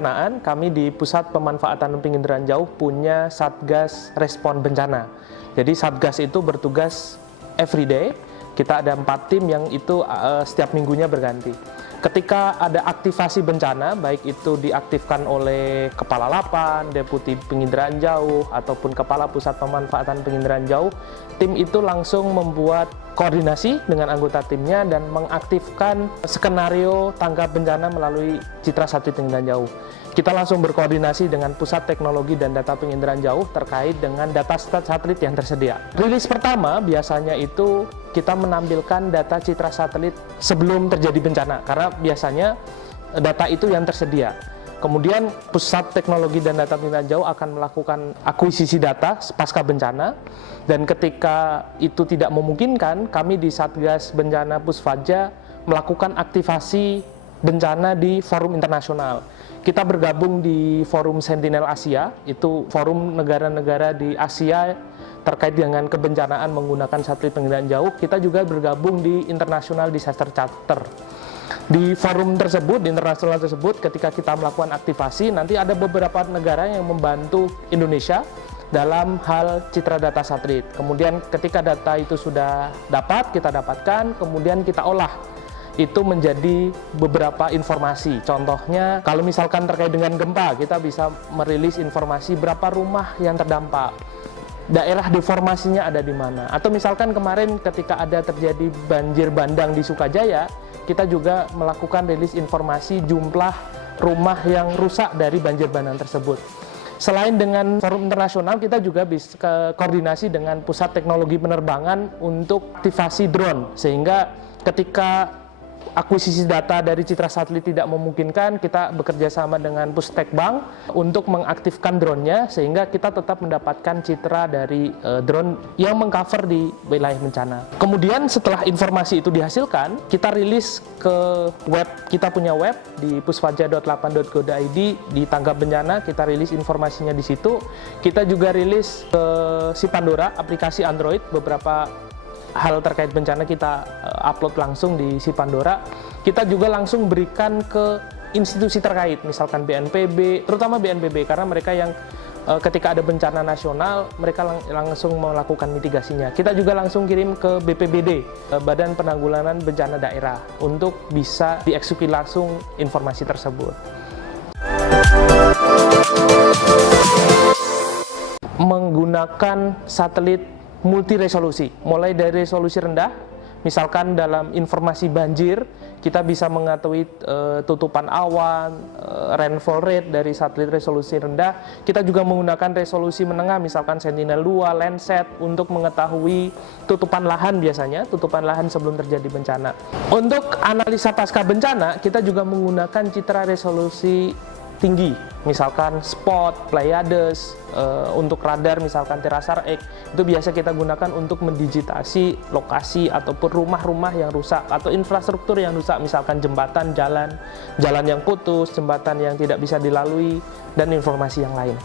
kebencanaan, kami di Pusat Pemanfaatan Penginderaan Jauh punya Satgas Respon Bencana. Jadi Satgas itu bertugas everyday. Kita ada 4 tim yang itu setiap minggunya berganti. Ketika ada aktivasi bencana, baik itu diaktifkan oleh Kepala Lapan, Deputi Penginderaan Jauh, ataupun Kepala Pusat Pemanfaatan Penginderaan Jauh, tim itu langsung membuat koordinasi dengan anggota timnya dan mengaktifkan skenario tanggap bencana melalui citra satelit penginderaan jauh. Kita langsung berkoordinasi dengan Pusat Teknologi dan Data Penginderaan Jauh terkait dengan data satelit yang tersedia. Rilis pertama biasanya itu kita menampilkan data citra satelit sebelum terjadi bencana, karena biasanya data itu yang tersedia. Kemudian Pusat Teknologi dan Data Penginderaan Jauh akan melakukan akuisisi data pasca bencana, dan ketika itu tidak memungkinkan, kami di Satgas Bencana Pusvadja melakukan aktivasi bencana di forum internasional. Kita bergabung di forum Sentinel Asia, itu forum negara-negara di Asia terkait dengan kebencanaan menggunakan satelit penginderaan jauh. Kita juga bergabung di International Disaster Charter. Di forum tersebut, di internasional tersebut, ketika kita melakukan aktivasi, nanti ada beberapa negara yang membantu Indonesia dalam hal citra data satelit. Kemudian ketika data itu sudah kita dapatkan, kemudian kita olah itu menjadi beberapa informasi. Contohnya, kalau misalkan terkait dengan gempa, kita bisa merilis informasi berapa rumah yang terdampak, daerah deformasinya ada di mana. Atau misalkan kemarin ketika ada terjadi banjir bandang di Sukajaya, kita juga melakukan rilis informasi jumlah rumah yang rusak dari banjir bandang tersebut. Selain dengan forum internasional, kita juga bisa koordinasi dengan Pusat Teknologi Penerbangan untuk aktivasi drone, sehingga ketika akuisisi data dari citra satelit tidak memungkinkan, kita bekerja sama dengan Pustekbang untuk mengaktifkan drone-nya, sehingga kita tetap mendapatkan citra dari drone yang mengcover di wilayah bencana. Kemudian setelah informasi itu dihasilkan, kita rilis ke web, kita punya web di pusvadja.lapan.go.id, di tanggap bencana kita rilis informasinya di situ. Kita juga rilis ke Sipandora, aplikasi Android, beberapa hal terkait bencana kita upload langsung di Sipandora. Kita juga langsung berikan ke institusi terkait, misalkan BNPB, terutama BNPB, karena mereka yang ketika ada bencana nasional, mereka langsung melakukan mitigasinya. Kita juga langsung kirim ke BPBD, Badan Penanggulangan Bencana Daerah, untuk bisa dieksekusi langsung informasi tersebut. Menggunakan satelit multi resolusi, mulai dari resolusi rendah, misalkan dalam informasi banjir, kita bisa mengetahui tutupan awan, rainfall rate dari satelit resolusi rendah. Kita juga menggunakan resolusi menengah, misalkan Sentinel-2, Landsat, untuk mengetahui tutupan lahan biasanya, tutupan lahan sebelum terjadi bencana. Untuk analisa pasca bencana, kita juga menggunakan citra resolusi tinggi, misalkan spot, Pleiades, untuk radar misalkan Terasar X, itu biasa kita gunakan untuk mendigitasi lokasi ataupun rumah-rumah yang rusak atau infrastruktur yang rusak, misalkan jembatan, jalan yang putus, jembatan yang tidak bisa dilalui, dan informasi yang lain.